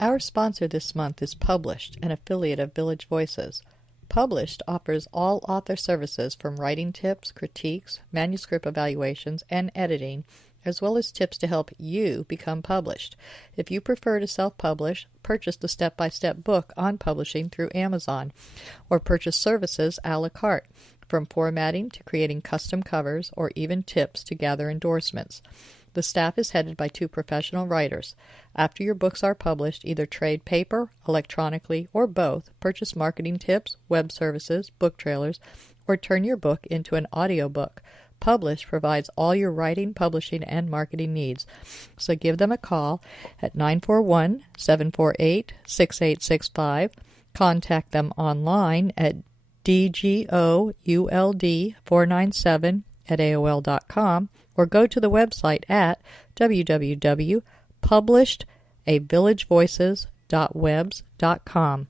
Our sponsor this month is Published, an affiliate of Village Voices. Published offers all author services from writing tips, critiques, manuscript evaluations, and editing, as well as tips to help you become published. If you prefer to self-publish, purchase the step-by-step book on publishing through Amazon, or purchase services a la carte, from formatting to creating custom covers, or even tips to gather endorsements. The staff is headed by 2 professional writers. After your books are published, either trade paper, electronically, or both, purchase marketing tips, web services, book trailers, or turn your book into an audiobook. Publish provides all your writing, publishing, and marketing needs. So give them a call at 941-748-6865. Contact them online at dgould497@aol.com, or go to the website at www.publishedavillagevoices.webs.com.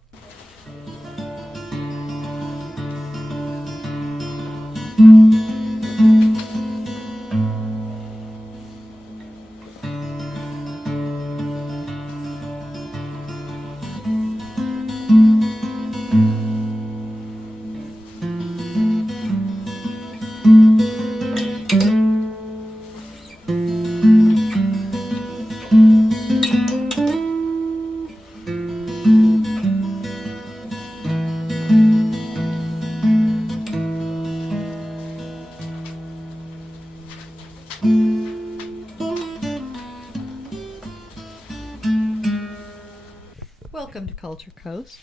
Welcome to Culture Coast.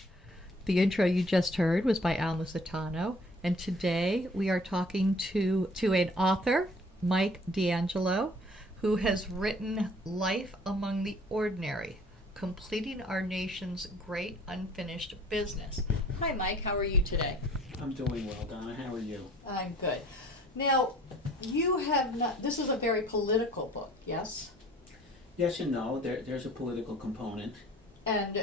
The intro you just heard was by Al Musitano, and today we are talking to an author, Mike D Angelo, who has written Life Among the Ordinary, Completing Our Nation's Great Unfinished Business. Hi Mike, how are you today? I'm doing well, Donna. How are you? I'm good. Now, you have not, this is a very political book, yes? Yes and no. There's a political component. And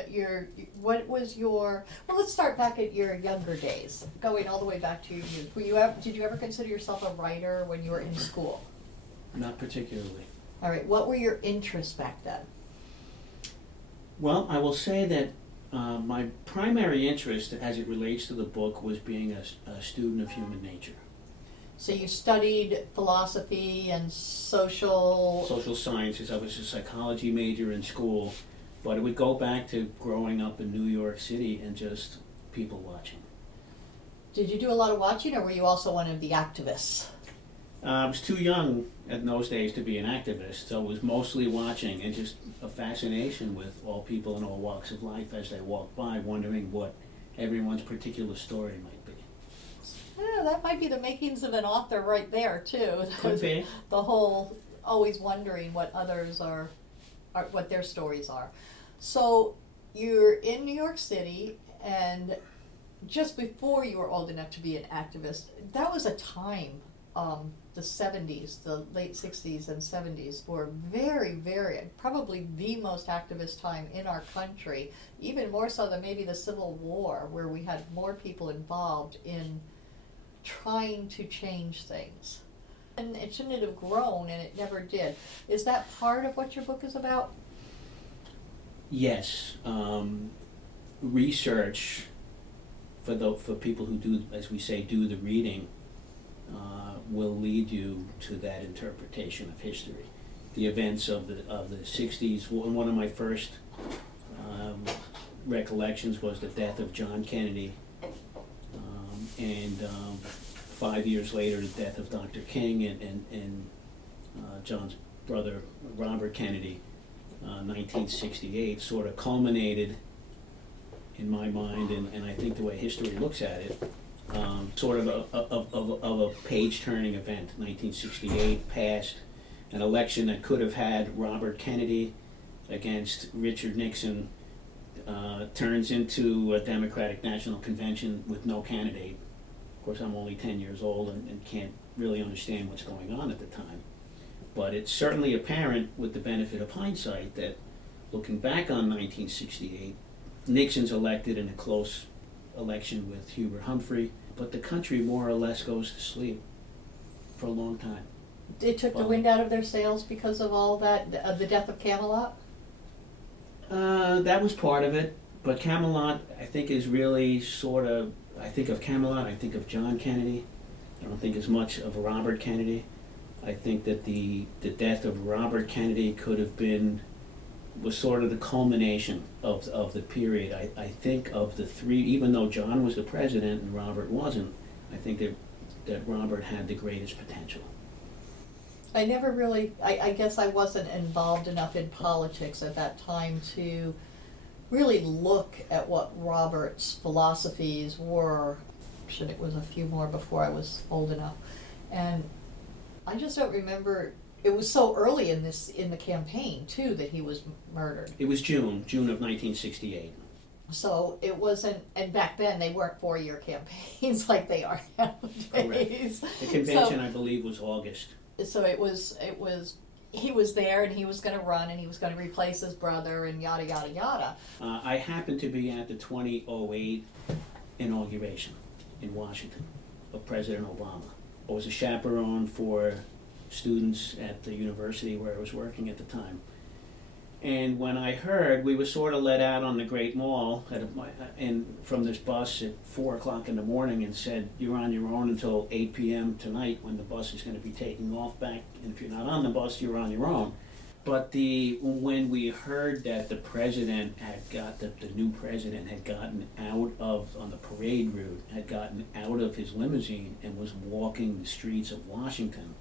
what was your, well, let's start back at your younger days, going all the way back to your youth. Did you ever consider yourself a writer when you were in school? Not particularly. All right, what were your interests back then? Well, I will say that my primary interest as it relates to the book was being a student of human nature. So you studied philosophy and social sciences. I was a psychology major in school. But it would go back to growing up in New York City and just people watching. Did you do a lot of watching, or were you also one of the activists? I was too young in those days to be an activist, so it was mostly watching and just a fascination with all people in all walks of life as they walk by, wondering what everyone's particular story might be. Yeah, that might be the makings of an author right there, too. Could be. The whole always wondering what others are what their stories are. So you're in New York City, and just before you were old enough to be an activist, that was a time, the 70s, the late 60s and 70s were very, very, probably the most activist time in our country, even more so than maybe the Civil War, where we had more people involved in trying to change things. And it shouldn't have grown, and it never did. Is that part of what your book is about? Yes. Research for people who do, as we say, do the reading, will lead you to that interpretation of history. The events of the 60s. One of my first recollections was the death of John Kennedy, and 5 years later, the death of Dr. King and John's brother, Robert Kennedy, 1968, sort of culminated, in my mind, and I think the way history looks at it, sort of a page-turning event. 1968 passed an election that could have had Robert Kennedy against Richard Nixon, turns into a Democratic National Convention with no candidate. Of course, I'm only 10 years old and can't really understand what's going on at the time. But it's certainly apparent, with the benefit of hindsight, that looking back on 1968, Nixon's elected in a close election with Hubert Humphrey, but the country more or less goes to sleep for a long time. It took the wind out of their sails because of all that, the death of Camelot? That was part of it, but Camelot, I think, is really sort of. I think of Camelot. I think of John Kennedy. I don't think as much of Robert Kennedy. I think that the death of Robert Kennedy could have been was sort of the culmination of the period. I think of the three, even though John was the president and Robert wasn't. I think that Robert had the greatest potential. I never really, I guess I wasn't involved enough in politics at that time to really look at what Robert's philosophies were. It was a few more before I was old enough. And I just don't remember, it was so early in the campaign too that he was murdered. It was June of 1968. So it wasn't, and back then they weren't 4-year campaigns like they are nowadays. Correct. The convention, I believe, was August. So it was he was there and he was going to run and he was going to replace his brother and yada yada yada. I happened to be at the 2008 inauguration in Washington of President Obama. I was a chaperone for students at the university where I was working at the time. And when I heard, we were sort of let out on the Great Mall and from this bus at 4 o'clock in the morning and said, you're on your own until 8 p.m. tonight when the bus is going to be taking off back. And if you're not on the bus, you're on your own. But when we heard that the president the new president had gotten out of, on the parade route, had gotten out of his limousine and was walking the streets of Washington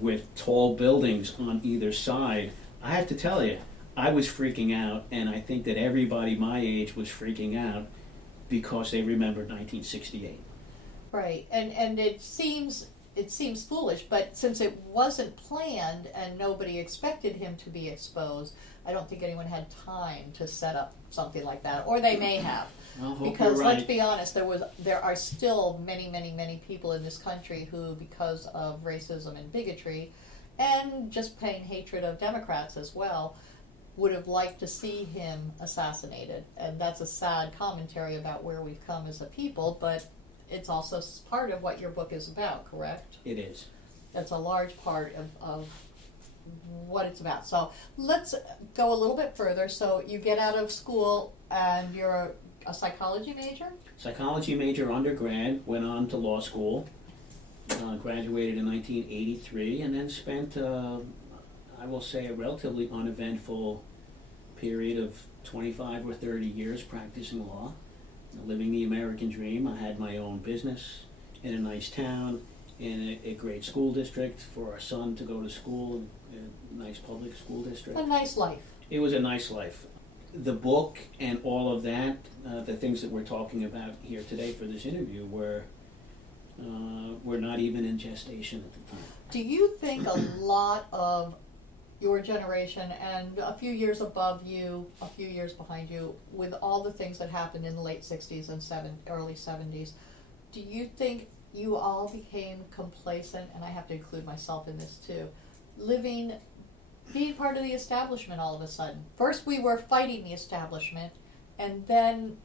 with tall buildings on either side, I have to tell you, I was freaking out, and I think that everybody my age was freaking out because they remembered 1968. Right, and it seems foolish, but since it wasn't planned and nobody expected him to be exposed, I don't think anyone had time to set up something like that, or they may have. Well, because right. Let's be honest, there are still many people in this country who, because of racism and bigotry, and just plain hatred of Democrats as well, would have liked to see him assassinated. And that's a sad commentary about where we've come as a people, but it's also part of what your book is about, correct? It is. That's a large part of what it's about. So let's go a little bit further. So you get out of school and you're a psychology major? Psychology major undergrad, went on to law school. Graduated in 1983 and then spent, I will say, a relatively uneventful period of 25 or 30 years practicing law, living the American dream. I had my own business in a nice town, in a great school district for our son to go to school, a nice public school district. A nice life. It was a nice life. The book and all of that, the things that we're talking about here today for this interview were not even in gestation at the time. Do you think a lot of your generation and a few years above you, a few years behind you, with all the things that happened in the late 60s and early 70s, do you think you all became complacent, and I have to include myself in this too, being part of the establishment all of a sudden? First we were fighting the establishment, and then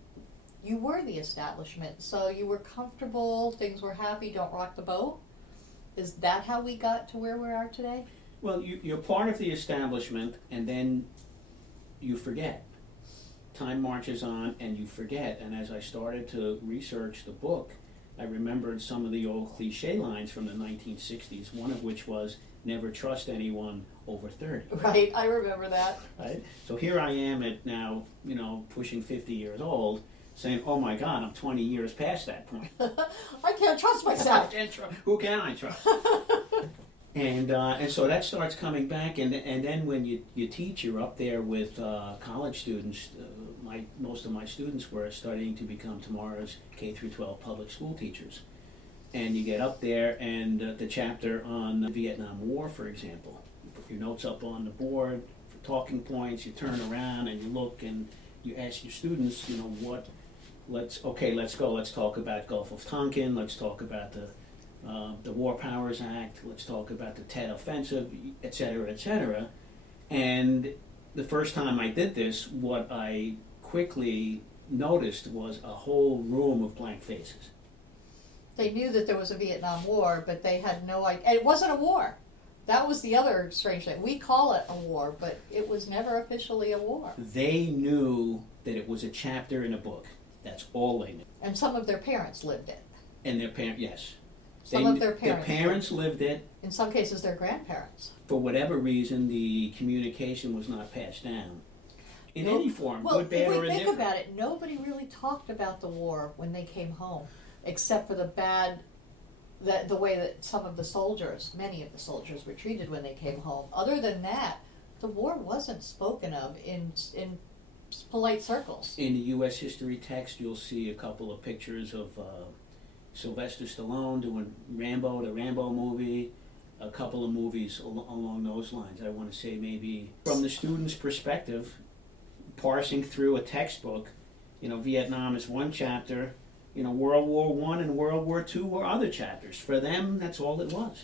you were the establishment, so you were comfortable, things were happy, don't rock the boat? Is that how we got to where we are today? Well, you're part of the establishment, and then you forget. Time marches on, and you forget. And as I started to research the book, I remembered some of the old cliche lines from the 1960s, one of which was, never trust anyone over 30. Right, I remember that. Right? So here I am at now, pushing 50 years old, saying, oh my God, I'm 20 years past that point. I can't trust myself. Who can I trust? And so that starts coming back, and then when you teach, you're up there with college students. Most of my students were studying to become tomorrow's K through 12 public school teachers. And you get up there, and the chapter on the Vietnam War, for example, you put your notes up on the board for talking points. You turn around and you look, and you ask your students, let's go. Let's talk about Gulf of Tonkin. Let's talk about the War Powers Act. Let's talk about the Tet Offensive, et cetera, et cetera. And the first time I did this, what I quickly noticed was a whole room of blank faces. They knew that there was a Vietnam War, but they had no idea. It wasn't a war. That was the other strange thing. We call it a war, but it was never officially a war. They knew that it was a chapter in a book. That's all they knew. And some of their parents lived it. And their parents, yes. Some of their parents. Their parents lived it. In some cases, their grandparents. For whatever reason, the communication was not passed down. In any form, good, bad, or indifferent. Well, if we think about it, nobody really talked about the war when they came home, except for the way that some of the soldiers, many of the soldiers, were treated when they came home. Other than that, the war wasn't spoken of in polite circles. In the U.S. history text, you'll see a couple of pictures of Sylvester Stallone doing Rambo, the Rambo movie, a couple of movies along those lines. I want to say maybe from the student's perspective, parsing through a textbook, Vietnam is one chapter, World War I and World War II were other chapters. For them, that's all it was.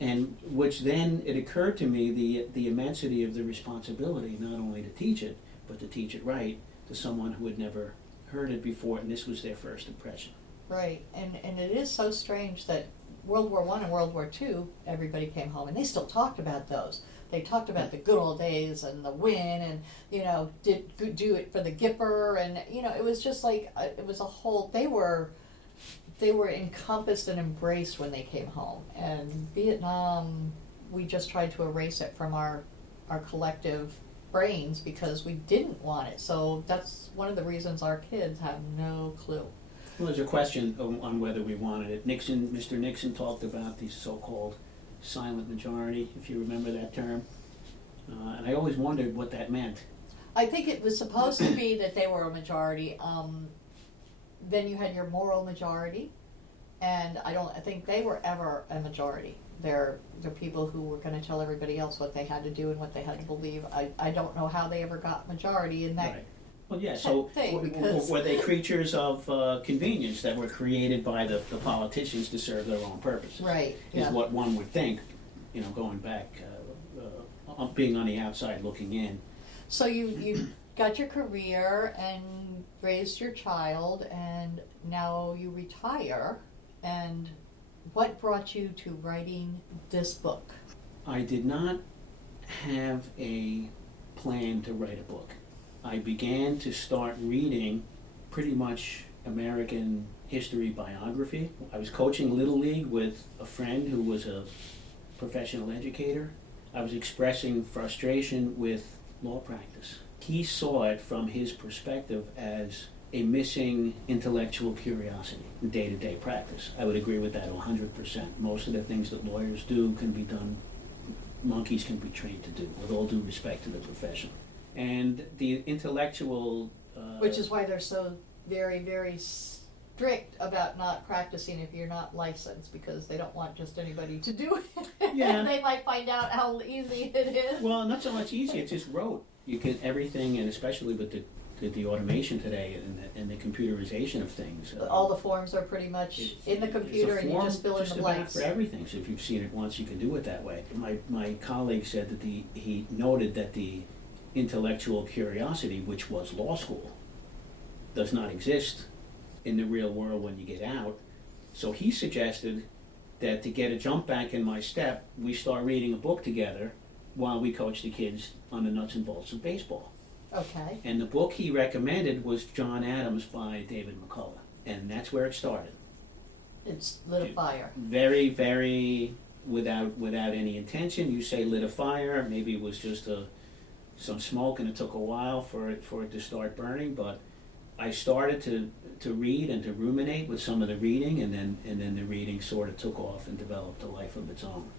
And which then it occurred to me the immensity of the responsibility, not only to teach it, but to teach it right to someone who had never heard it before, and this was their first impression. Right, and it is so strange that World War I and World War II, everybody came home, and they still talked about those. They talked about the good old days and the win, and do it for the Gipper, and it was just like it was a whole. They were encompassed and embraced when they came home. And Vietnam, we just tried to erase it from our collective brains because we didn't want it. So that's one of the reasons our kids have no clue. Well, there's a question on whether we wanted it. Mr. Nixon talked about the so-called silent majority, if you remember that term. And I always wondered what that meant. I think it was supposed to be that they were a majority. Then you had your moral majority, and I think they were ever a majority. They're people who were going to tell everybody else what they had to do and what they had to believe. I don't know how they ever got majority in that. Right. Well, yeah, so were they creatures of convenience that were created by the politicians to serve their own purposes? Right. Is what one would think, going back, being on the outside looking in. So you got your career and raised your child, and now you retire. And what brought you to writing this book? I did not have a plan to write a book. I began to start reading pretty much American history biography. I was coaching Little League with a friend who was a professional educator. I was expressing frustration with law practice. He saw it from his perspective as a missing intellectual curiosity in day-to-day practice. I would agree with that 100%. Most of the things that lawyers do can be done, monkeys can be trained to do, with all due respect to the profession. And the intellectual... Which is why they're so very, very strict about not practicing if you're not licensed, because they don't want just anybody to do it. Yeah. They might find out how easy it is. Well, not so much easy, it's just rote. You can everything, and especially with the automation today and the computerization of things. All the forms are pretty much in the computer, and you just fill in the blanks. For everything, so if you've seen it once, you can do it that way. My colleague said that he noted that the intellectual curiosity, which was law school, does not exist in the real world when you get out. So he suggested that to get a jump back in my step, we start reading a book together while we coach the kids on the nuts and bolts of baseball. Okay. And the book he recommended was John Adams by David McCullough, and that's where it started. It's lit a fire. Very, very without any intention. You say lit a fire, maybe it was just some smoke, and it took a while for it to start burning. But I started to read and to ruminate with some of the reading, and then the reading sort of took off and developed a life of its own.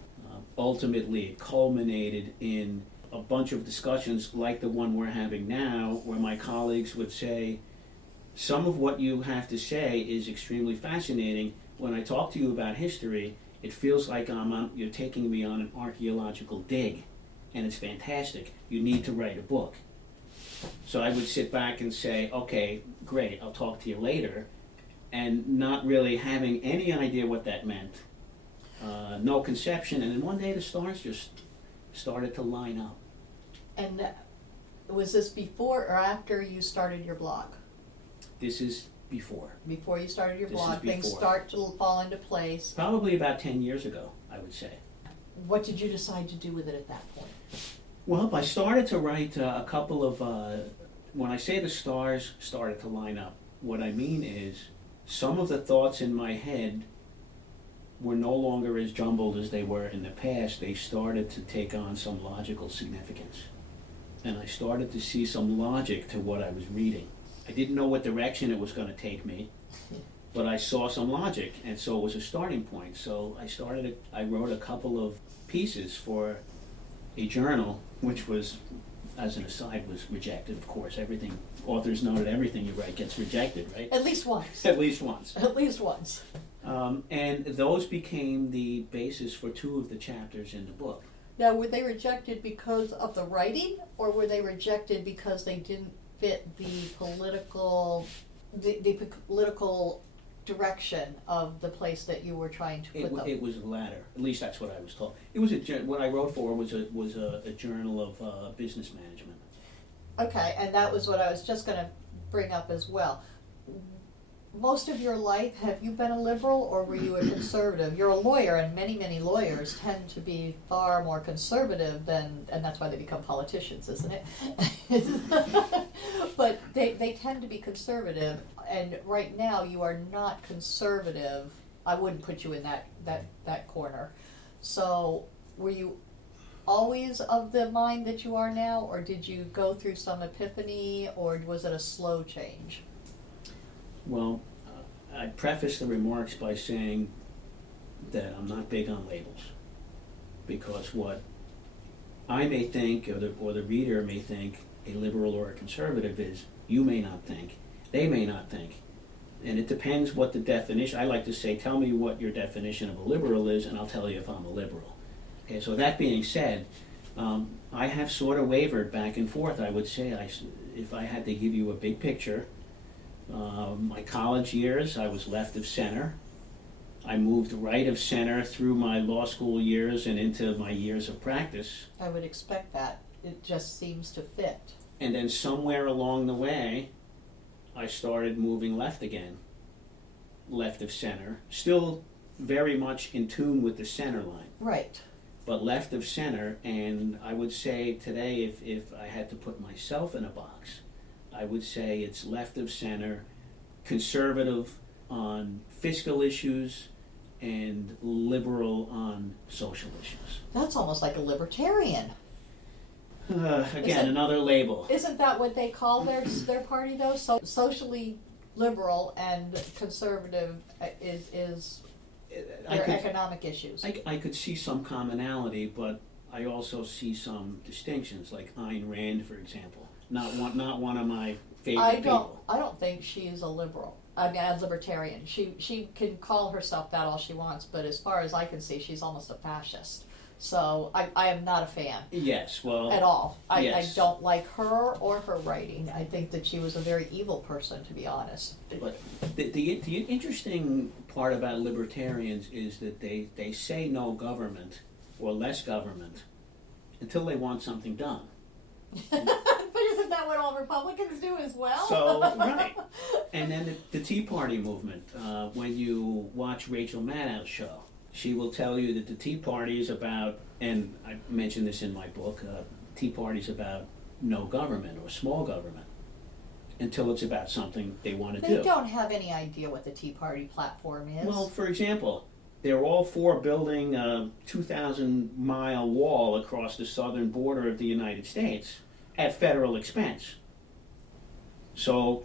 Ultimately, it culminated in a bunch of discussions like the one we're having now, where my colleagues would say, some of what you have to say is extremely fascinating. When I talk to you about history, it feels like you're taking me on an archaeological dig, and it's fantastic. You need to write a book. So I would sit back and say, okay, great, I'll talk to you later, and not really having any idea what that meant. No conception, and then one day the stars just started to line up. And was this before or after you started your blog? This is before. Before you started your This blog, is before. things start to fall into place. Probably about 10 years ago, I would say. what did you decide to do with it at that point? Well, I started to write a couple of, when I say the stars started to line up, what I mean is some of the thoughts in my head were no longer as jumbled as they were in the past. They started to take on some logical significance. And I started to see some logic to what I was reading. I didn't know what direction it was going to take me, but I saw some logic, and so it was a starting point. So I wrote a couple of pieces for a journal, which was, as an aside, was rejected, of course. Authors know that everything you write gets rejected, right? At least once. At least once. At least once. And those became the basis for 2 of the chapters in the book. Now, were they rejected because of the writing, or were they rejected because they didn't fit the political direction of the place that you were trying to put them? It was the latter. At least that's what I was told. It was what I wrote for was a journal of business management. Okay, and that was what I was just going to bring up as well. Most of your life, have you been a liberal or were you a conservative? You're a lawyer, and many, many lawyers tend to be far more conservative than, and that's why they become politicians, isn't it? But they tend to be conservative, and right now you are not conservative. I wouldn't put you in that corner. So were you always of the mind that you are now, or did you go through some epiphany, or was it a slow change? Well, I preface the remarks by saying that I'm not big on labels, because what I may think, or the reader may think, a liberal or a conservative is, you may not think, they may not think. And it depends what the definition, I like to say, tell me what your definition of a liberal is, and I'll tell you if I'm a liberal. Okay, so that being said, I have sort of wavered back and forth. I would say, if I had to give you a big picture, my college years, I was left of center. I moved right of center through my law school years and into my years of practice. I would expect that. It just seems to fit. And then somewhere along the way, I started moving left again, left of center, still very much in tune with the center line. Right. But left of center, and I would say today, if I had to put myself in a box, I would say it's left of center, conservative on fiscal issues, and liberal on social issues. That's almost like a libertarian. Again, another label. Isn't that what they call their party, though? So socially liberal and conservative is their economic issues. I could see some commonality, but I also see some distinctions, like Ayn Rand, for example. Not one of my favorite people. I don't think she's a liberal. I mean, a libertarian. She can call herself that all she wants, but as far as I can see, she's almost a fascist. So I am not a fan. Yes, well, at all. Yes. I don't like her or her writing. I think that she was a very evil person, to be honest. But the interesting part about libertarians is that they say no government or less government until they want something done. But isn't that what all Republicans do as well? So, right. And then the Tea Party movement, when you watch Rachel Maddow's show, she will tell you that the Tea Party is about, and I mentioned this in my book, Tea Party is about no government or small government until it's about something they want to do. They don't have any idea what the Tea Party platform is. Well, for example, they're all for building a 2,000-mile wall across the southern border of the United States at federal expense. So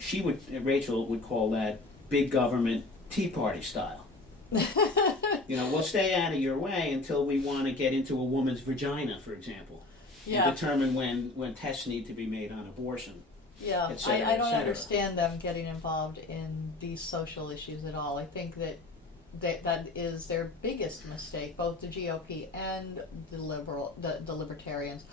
Rachel would call that big government Tea Party style. We'll stay out of your way until we want to get into a woman's vagina, for example, and determine when tests need to be made on abortion. Yeah, et cetera, I don't et cetera. understand them getting involved in these social issues at all. I think that is their biggest mistake, both the GOP and the libertarians.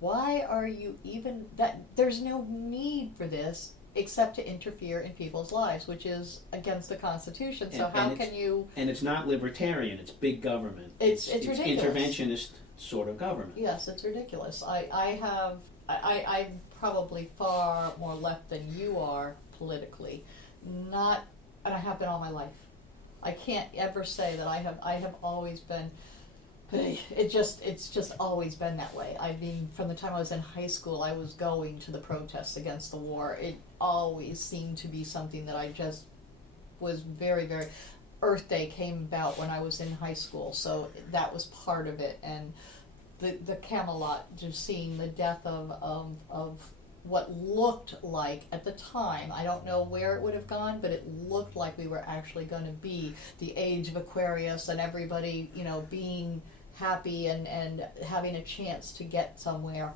Why are you even that? There's no need for this except to interfere in people's lives, which is against the Constitution. So how can you? And it's not libertarian; it's big government. It's ridiculous. Interventionist sort of government. Yes, it's ridiculous. I'm probably far more left than you are politically. And I have been all my life. I can't ever say that I have always been It's just always been that way. I mean, from the time I was in high school, I was going to the protests against the war. It always seemed to be something that I just was very, very. Earth Day came about when I was in high school, so that was part of it. And the Camelot, just seeing the death of what looked like at the time, I don't know where it would have gone, but it looked like we were actually going to be the age of Aquarius and everybody, being happy and having a chance to get somewhere.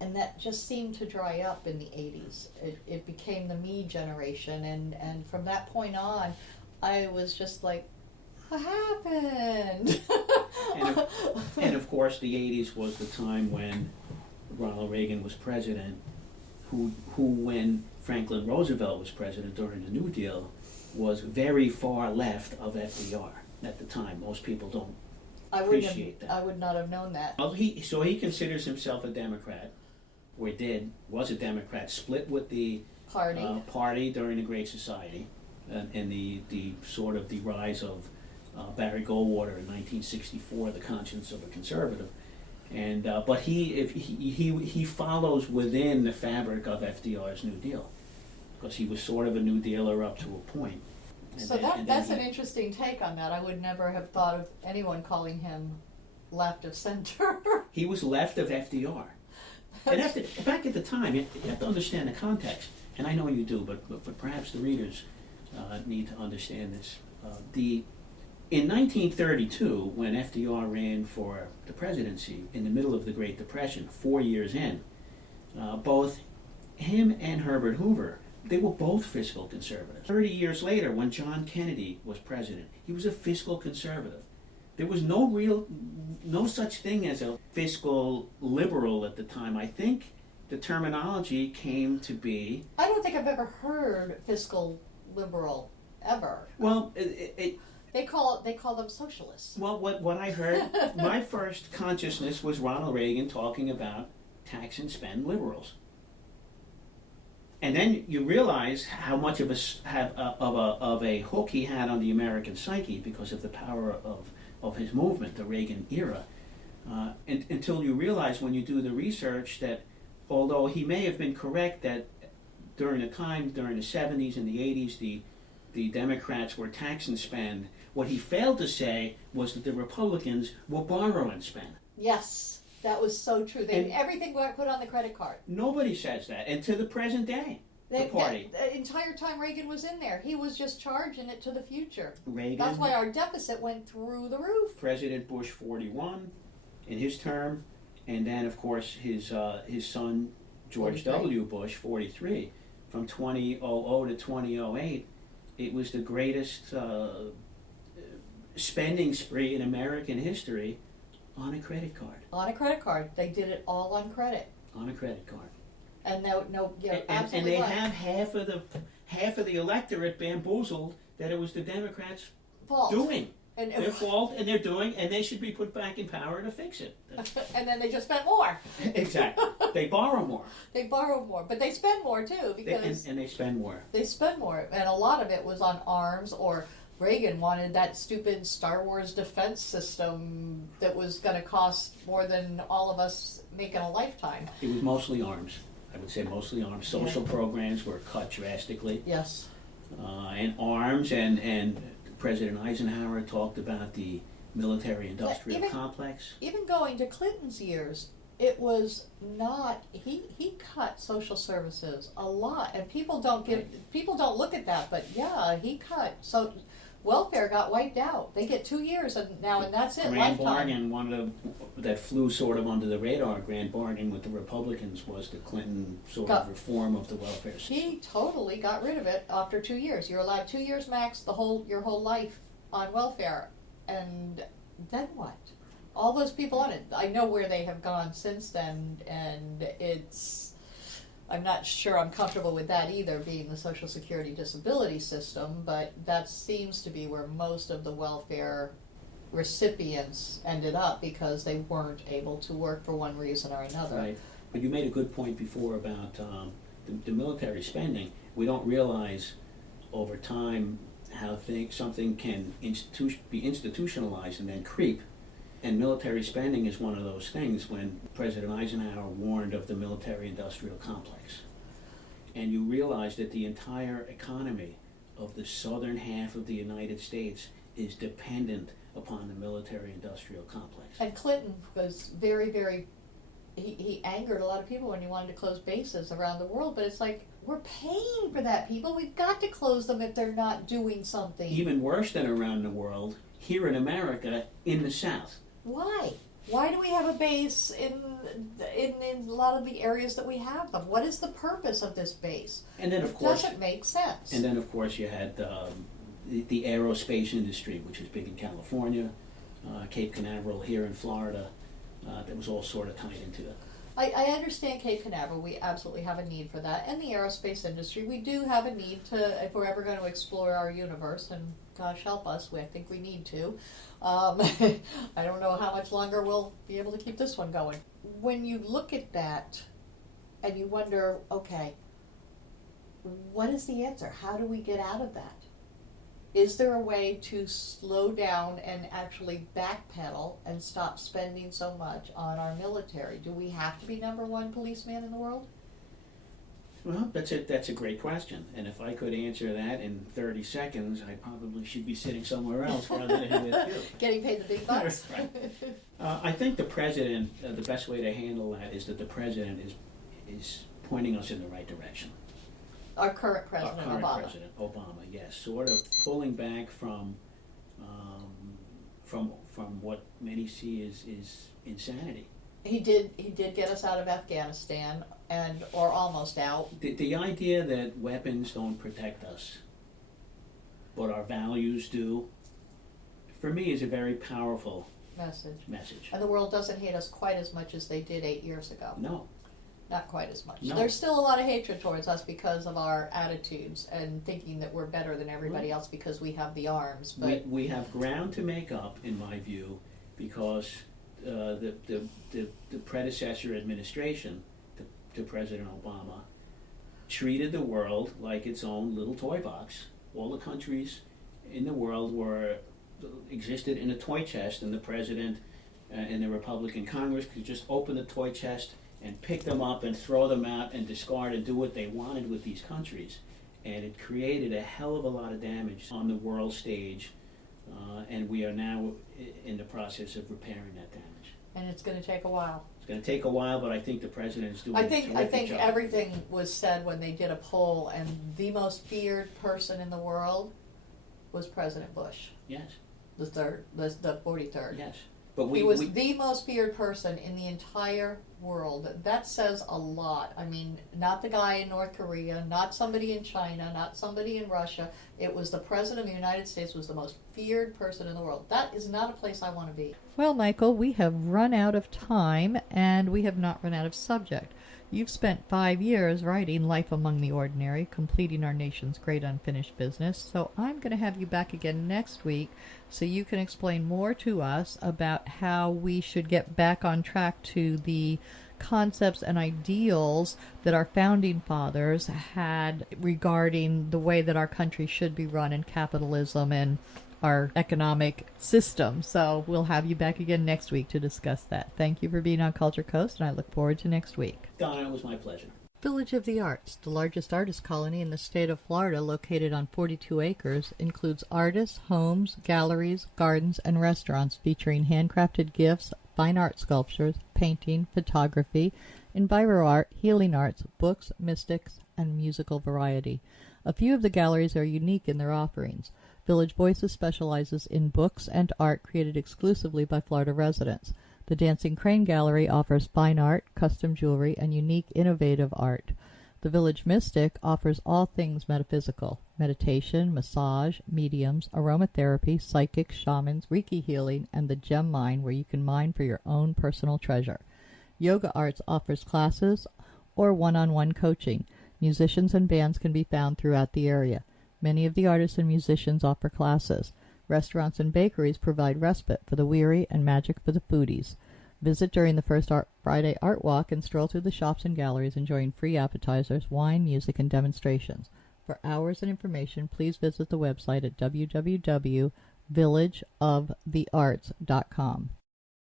And that just seemed to dry up in the 80s. It became the me generation, and from that point on, I was just like, what happened? and of course, the 80s was the time when Ronald Reagan was president, who when Franklin Roosevelt was president during the New Deal, was very far left of FDR at the time. Most people don't appreciate that. I would not have known that. Well, he considers himself a Democrat, or was a Democrat, split with the party during the Great Society, and the sort of the rise of Barry Goldwater in 1964, the conscience of a conservative. And but he follows within the fabric of FDR's New Deal, because he was sort of a New Dealer up to a point. So that's an interesting take on that. I would never have thought of anyone calling him left of center. He was left of FDR. And back at the time, you have to understand the context, and I know you do, but perhaps the readers need to understand this. In 1932, when FDR ran for the presidency in the middle of the Great Depression, 4 years in, both him and Herbert Hoover, they were both fiscal conservatives. 30 years later, when John Kennedy was president, he was a fiscal conservative. There was no such thing as a fiscal liberal at the time. I think the terminology came to be... I don't think I've ever heard fiscal liberal, ever. Well, They call them socialists. Well, what I heard, my first consciousness was Ronald Reagan talking about tax and spend liberals. And then you realize how much of a hook he had on the American psyche because of the power of his movement, the Reagan era. Until you realize when you do the research that although he may have been correct that during the 70s and the 80s, the Democrats were tax and spend, what he failed to say was that the Republicans were borrow and spend. Yes, that was so true. Everything got put on the credit card. Nobody says that, and to the present day, the party. The entire time Reagan was in there, he was just charging it to the future. Reagan. That's why our deficit went through the roof. President Bush 41 in his term, and then of course his son George 43. W. Bush 43. From 2000 to 2008, it was the greatest spending spree in American history on a credit card. On a credit card. They did it all on credit. On a credit card. And absolutely. And they have half of the electorate bamboozled that it was the Democrats' fault. Doing. Their fault, and they're doing, and they should be put back in power to fix it. And then they just spent more. Exactly. They borrow more. They borrow more, but they spend more too because and they spend more. They spend more, and a lot of it was on arms. Or Reagan wanted that stupid Star Wars defense system that was going to cost more than all of us make in a lifetime. It was mostly arms. I would say mostly arms. Social programs were cut drastically. Yes. And arms and President Eisenhower talked about the military-industrial complex. Even going to Clinton's years, it was not. He cut social services a lot, and people don't look at that. But yeah, he cut. So welfare got wiped out. They get 2 years and that's it. Grand bargain, that flew sort of under the radar. Grand bargain with the Republicans was the Clinton sort of reform of the welfare system. He totally got rid of it after 2 years. You're allowed 2 years max, your whole life on welfare, and then what? All those people on it. I know where they have gone since then, and I'm not sure I'm comfortable with that either, being the Social Security disability system, but that seems to be where most of the welfare recipients ended up because they weren't able to work for one reason or another. Right. But you made a good point before about the military spending. We don't realize over time how something can be institutionalized and then creep. And military spending is one of those things. When President Eisenhower warned of the military-industrial complex, and you realize that the entire economy of the southern half of the United States is dependent upon the military-industrial complex. And Clinton was very, very, he angered a lot of people when he wanted to close bases around the world, but it's like, we're paying for that, people. We've got to close them if they're not doing something. Even worse than around the world, here in America, in the South. Why? Why do we have a base in a lot of the areas that we have them? What is the purpose of this base? And then, of course, doesn't make sense. And then, of course, you had the aerospace industry, which is big in California, Cape Canaveral here in Florida. That was all sort of tied into it. I understand Cape Canaveral. We absolutely have a need for that. And the aerospace industry, we do have a need to, if we're ever going to explore our universe, and gosh help us, I think we need to. I don't know how much longer we'll be able to keep this one going. When you look at that and you wonder, okay, what is the answer? How do we get out of that? Is there a way to slow down and actually backpedal and stop spending so much on our military? Do we have to be number one policeman in the world? Well, that's a great question. And if I could answer that in 30 seconds, I probably should be sitting somewhere else rather than with you. Getting paid the big bucks. Right. I think the president, the best way to handle that is that the president is pointing us in the right direction. Our current President Obama. President Obama, yes, sort of pulling back from what many see is insanity. He did get us out of Afghanistan or almost out. The idea that weapons don't protect us, but our values do, for me is a very powerful message. And the world doesn't hate us quite as much as they did 8 years ago. No. Not quite as much. No. There's still a lot of hatred towards us because of our attitudes and thinking that we're better than everybody else because we have the arms. But we have ground to make up, in my view, because the predecessor administration to President Obama treated the world like its own little toy box. All the countries in the world existed in a toy chest, and the president and the Republican Congress could just open the toy chest and pick them up and throw them out and discard and do what they wanted with these countries. And it created a hell of a lot of damage on the world stage, and we are now in the process of repairing that damage. And it's going to take a while. It's going to take a while, but I think the president is doing I a terrific think job. everything was said when they did a poll, and the most feared person in the world was President Bush. Yes. The 43rd. Yes. But he was the most feared person in the entire world. That says a lot. I mean, not the guy in North Korea, not somebody in China, not somebody in Russia. It was the President of the United States was the most feared person in the world. That is not a place I want to be. Well, Michael, we have run out of time, and we have not run out of subject. You've spent 5 years writing Life Among the Ordinary, completing our nation's great unfinished business, so I'm going to have you back again next week so you can explain more to us about how we should get back on track to the concepts and ideals that our founding fathers had regarding the way that our country should be run in capitalism and our economic system. So we'll have you back again next week to discuss that. Thank you for being on Culture Coast, and I look forward to next week. Donna, it was my pleasure. Village of the Arts, the largest artist colony in the state of Florida, located on 42 acres, includes artists, homes, galleries, gardens, and restaurants featuring handcrafted gifts, fine art sculptures, painting, photography, enviro art, healing arts, books, mystics, and musical variety. A few of the galleries are unique in their offerings. Village Voices specializes in books and art created exclusively by Florida residents. The Dancing Crane Gallery offers fine art, custom jewelry, and unique, innovative art. The Village Mystic offers all things metaphysical: meditation, massage, mediums, aromatherapy, psychics, shamans, Reiki healing, and the gem mine, where you can mine for your own personal treasure. Yoga Arts offers classes or one-on-one coaching. Musicians and bands can be found throughout the area. Many of the artists and musicians offer classes. Restaurants and bakeries provide respite for the weary and magic for the foodies. Visit during the first Friday Art Walk and stroll through the shops and galleries enjoying free appetizers, wine, music, and demonstrations. For hours and information, please visit the website at www.villageofthearts.com.